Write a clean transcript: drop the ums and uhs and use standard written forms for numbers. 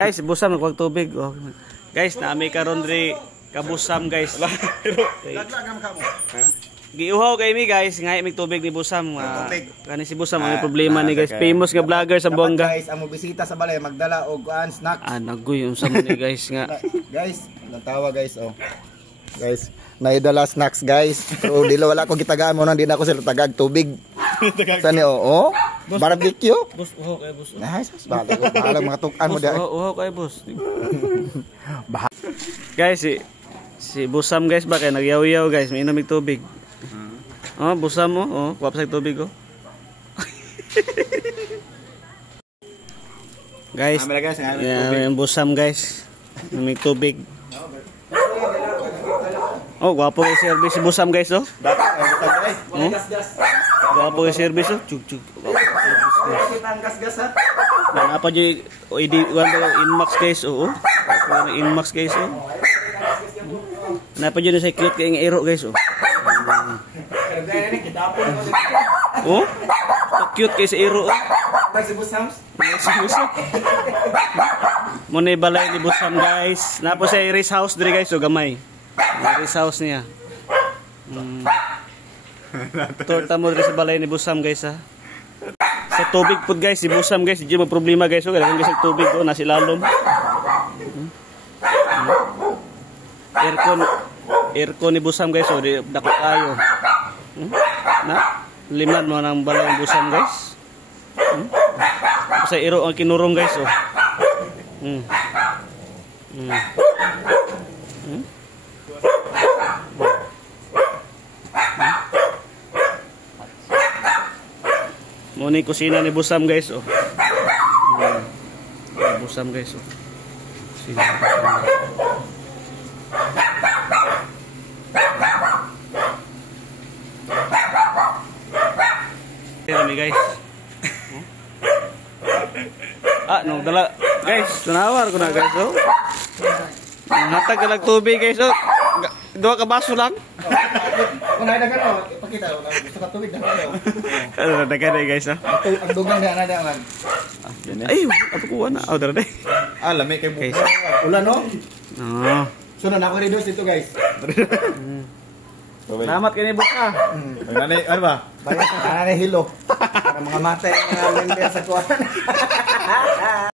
Guys, busam nagwag tubig. Oh. Guys, naami karon diri kabusam guys. Laglagam ka mo. Ha? Giuhaw kay mi guys, ngay mig tubig ni busam. Kani si busam ang problema ni guys. Famous nga vlogger sa Buanga. Guys, ang bisita sa balay magdala og snacks. Nagoy yung sa ni guys nga. Guys, natawa guys oh. Guys, naidala snacks guys. So dilo wala ko gitagaan mo nang di na ako sila tagag tubig. Sani oh. Barbecue. Boss, uhaw kay boss. Nice. Bahala mga tukan mo dai. Uhaw kay boss. Guys, si busam guys ba kay nagyaw-yaw guys, may inom mig tubig. Oh, busam mo. Oh, kuwap sa tubig oh. Guys, yung busam guys. May tubig. Oh, gwapo kay service si busam guys oh. Gwapo kay service oh. Chug. Apa di Inmax guys oh. Inmax guys oh. Napa dyan sa cute kay ng ero guys oh. Oh, so cute kay sa ero oh. Si busam. Muna balay ni busam guys. Napa sa Iris house diri guys oh gamay. Iris house niya. Torta mo diri sa balay ni busam guys ha. Sa tubig pud guys, si busam guys, di mo problema guys oh, kailangan guys sa tubig oh, nasi lalom. Aircon ni busam guys oh, di dako kayo. Na liman mo nang balay ng busam guys. Sa iro ang kinurong guys oh. Muni kusina ni busam guys oh. Busam guys oh. Kusina. Kami guys. No dala guys, tunawar ko na guys oh. Hatag ka lang tubig guys oh. Dua ka baso lang. Kung ada kan ipakita gusto ka tubig na kayo. Dagan guys ah. Ang dugang na man. Ay, ato kuha na. Oh, dara day. Lami kay buka. Ulan no? Oh. So na ako reduce dito guys. Salamat kini buka. Nanay ano ba? Nanay hilo. Para mga matay mga member sa kuwan.